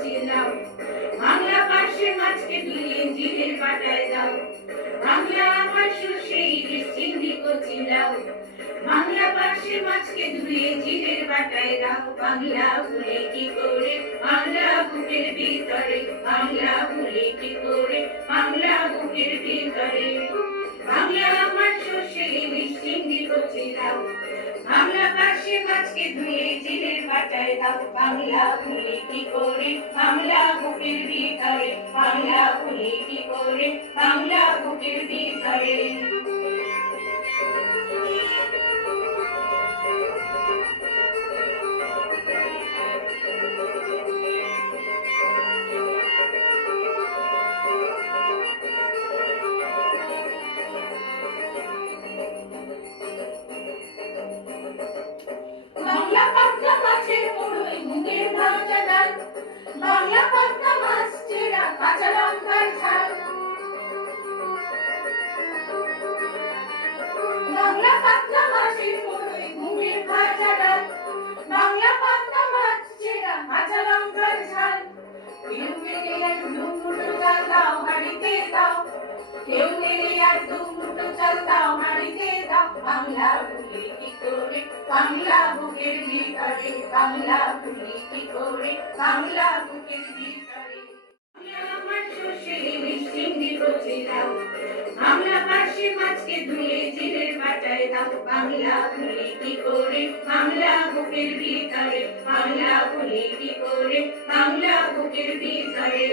কচি লাউ, বাংলা পার্শে মাছকে ধুয়ে জিরের বাটায় দাও, বাংলা আমার সর্ষে ইলিশ চিংড়ি কচি লাউ, বাংলা পার্শে মাছকে ধুয়ে জিরের বাটায় দাও, বাংলা ভুলে কি করে বাংলা বুকের ভিতরে, বাংলা ভুলে কি করে বাংলা বুকের ভিতরে, বাংলা আমার সর্ষে ইলিশ চিংড়ি কচি লাউ, বাংলা পার্শে মাছকে ধুয়ে জিরের বাটায় দাও, বাংলা ভুলে কি করে বাংলা বুকের ভিতরে, বাংলা ভুলে কি করে বাংলা বুকের ভিতরে। বাংলা পাবদা মাছের মুড়োয় মুগের ভাজা ডাল, বাংলা পাবদা মাছ চেরা কাঁচা লঙ্কার ঝাল, বাংলা পাবদা মাছের মুড়োয় মুগের ভাজা ডাল, বাংলা পাবদা মাছ চেরা কাঁচা লঙ্কার ঝাল, কেউ নেড়ে আর দু মুঠো চাল দাও হাঁড়িতে দাও, কেউ নেড়ে আর দু মুঠো চাল দাও হাঁড়িতে দাও, বাংলা ভুলে কি করে বাংলা বুকের ভিতরে, বাংলা ভুলে কি করে বাংলা বুকের ভিতরে, বাংলা আমার সর্ষে ইলিশ চিংড়ি কচি লাউ, বাংলা পার্শে মাছকে ধুয়ে জিরের বাটায় দাও, বাংলা ভুলে কি করে বাংলা বুকের ভিতরে, বাংলা ভুলে কি করে বাংলা বুকের ভিতরে।